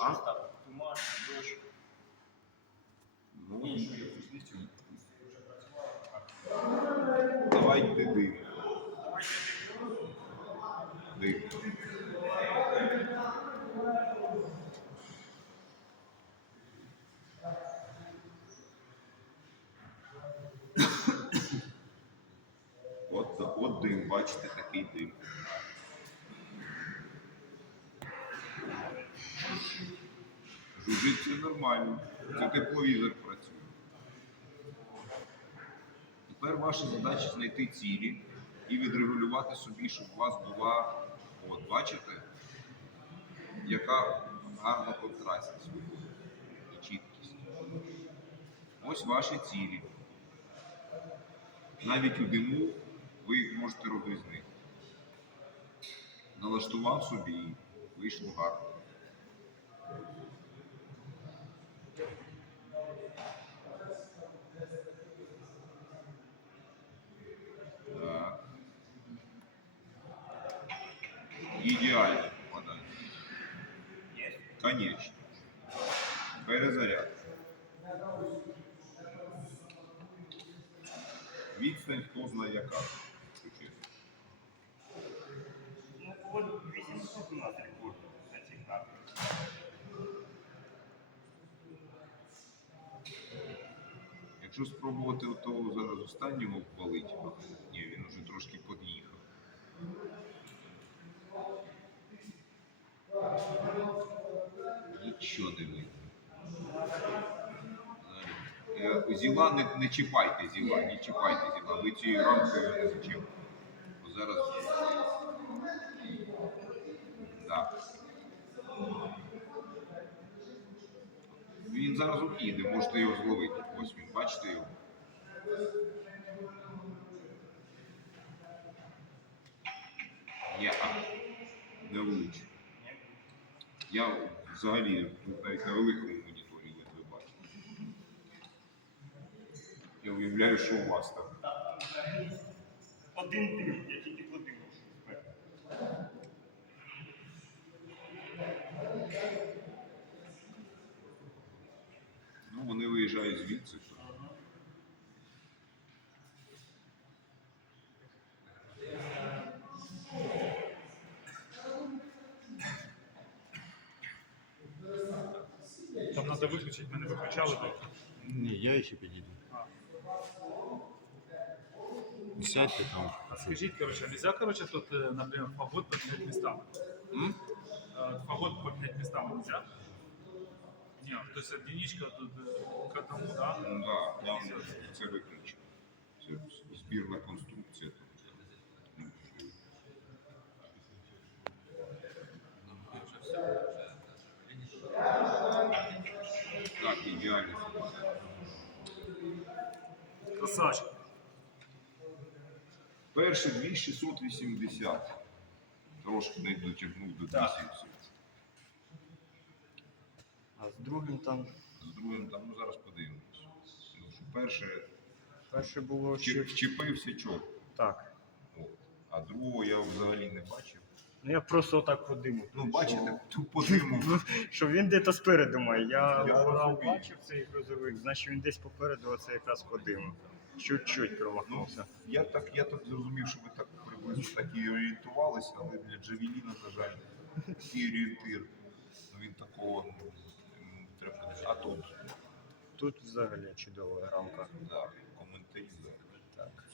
А? щось так. Туман, дощ. Ну, Давай ти дим. Дим. От, от дим, бачите, такий дим. Жужить це нормально. Це тепловізор працює. Тепер ваша задача знайти цілі і відрегулювати собі, щоб у вас була, от бачите, яка гарна контрастність і чіткість. Ось ваші цілі. Навіть у диму ви їх можете розрізнити. Налаштував собі вийшло гарно. Ідеально попадає. Є? Конечно. Перезаряд. Відстань хто знає яка. Ну, от 800 у нас рекорд на цих напрямках. Якщо спробувати того зараз останнього впалити, ні, він уже трошки під'їхав. Нічого не видно. Зіла не, не чіпайте зіла, не чіпайте зіла. Ви цією рамкою не. Бо зараз. Да. Він зараз уїде, можете його зловити. Ось він, бачите його? Ні, не влучив. Я взагалі навіть на великому моніторі ледве бачу. Я уявляю, що у вас там. Один дим, я тільки подивився. Ну, вони виїжджають звідси. треба виключити, мене виключали. то- Не, я ще підійду. Сядьте там. А скажіть, короче, нельзя, короче, тут, э, например, фагот поменять местами? М? Э, Фагот поменять местами нельзя? Нет, то есть единичка тут э, к одному, да? Ну, да, там це виключено. Це збірна Так, ідеально. Красавчик. Перший 2680. Трошки не дотягнув до 270. А з другим там З другим там, ну зараз подивимось. Що перше перше було вчи- ще вчепився чорт. так. От. А другого я взагалі не бачив. Ну я просто отак подимав. Ну, бачите, тут по диму. Що він десь спереду має. Я, Я розумію. бачив цей грузовик, значить він десь попереду оце якраз подимав. Чуть-чуть Ну, промахнувся. я так, я так зрозумів, що ви так приблизно так і орієнтувалися, але для Джавеліна, на жаль, такий орієнтир. Ну, він такого м, треба. А тут, Тут взагалі чудова рамка. да, коментарі. Да. Так.